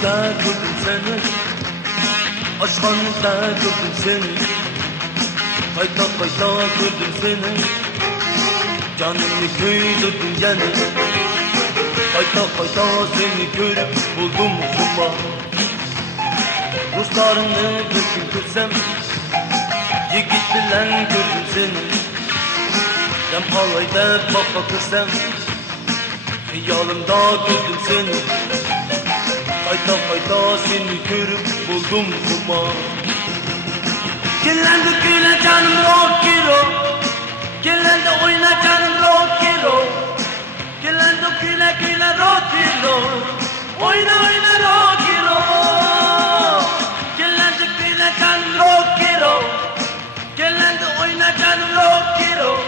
Aşkhanlıkta gördüm seni, aşkhanlıkta gördüm seni. Kayta kayta gördüm seni, canımı kıydırdın gene. Kayta kayta seni görüp buldum kuma. Ruslarını bir gün görsem, yigit bilen gördüm seni. Hem alayda baka kırsam, hayalımda gördüm seni. Kayta kayta seni görüp buldum kuma. Gillendi güle canım rockero, gillendi oyna canım rockero, gillendi güle güle rockero, oyna oyna rockero. Gillendi güle canım rockero, gillendi oyna canım rockero,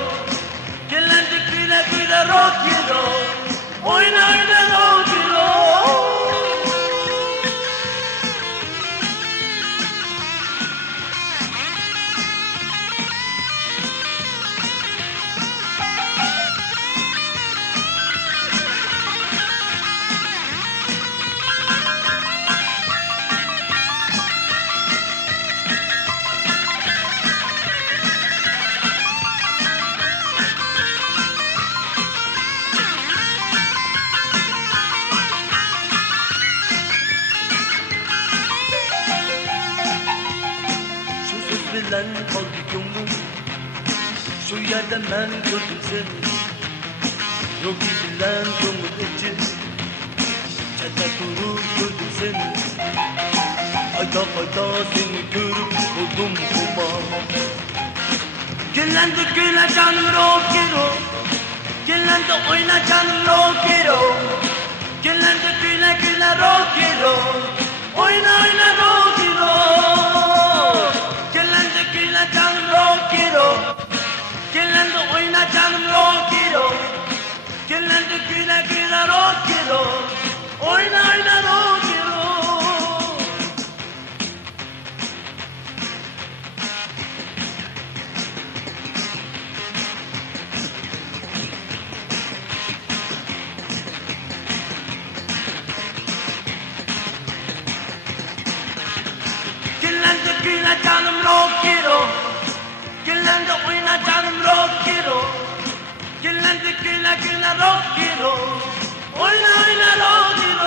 gillendi güle güle rockero, oyna oyna rockero. Bilen kaldı gönlüm, şu yerden ben gördüm seni. Yok bilen gönlüm için, çete durur gördüm seni. Ayda ayda seni görüp buldum kuma. Gillendi güle canım rockero, gillendi oyna canım rockero, gillendi güle güle rockero, oyna oyna rockero. Canım rockero, gillendi oyna canım rockero, gillendi güle güle rockero, oyna oyna rockero. Gillendi güle canım rockero, gillendi oyna canım rockero, gillendi güle güle rockero, oyna oyna rockero.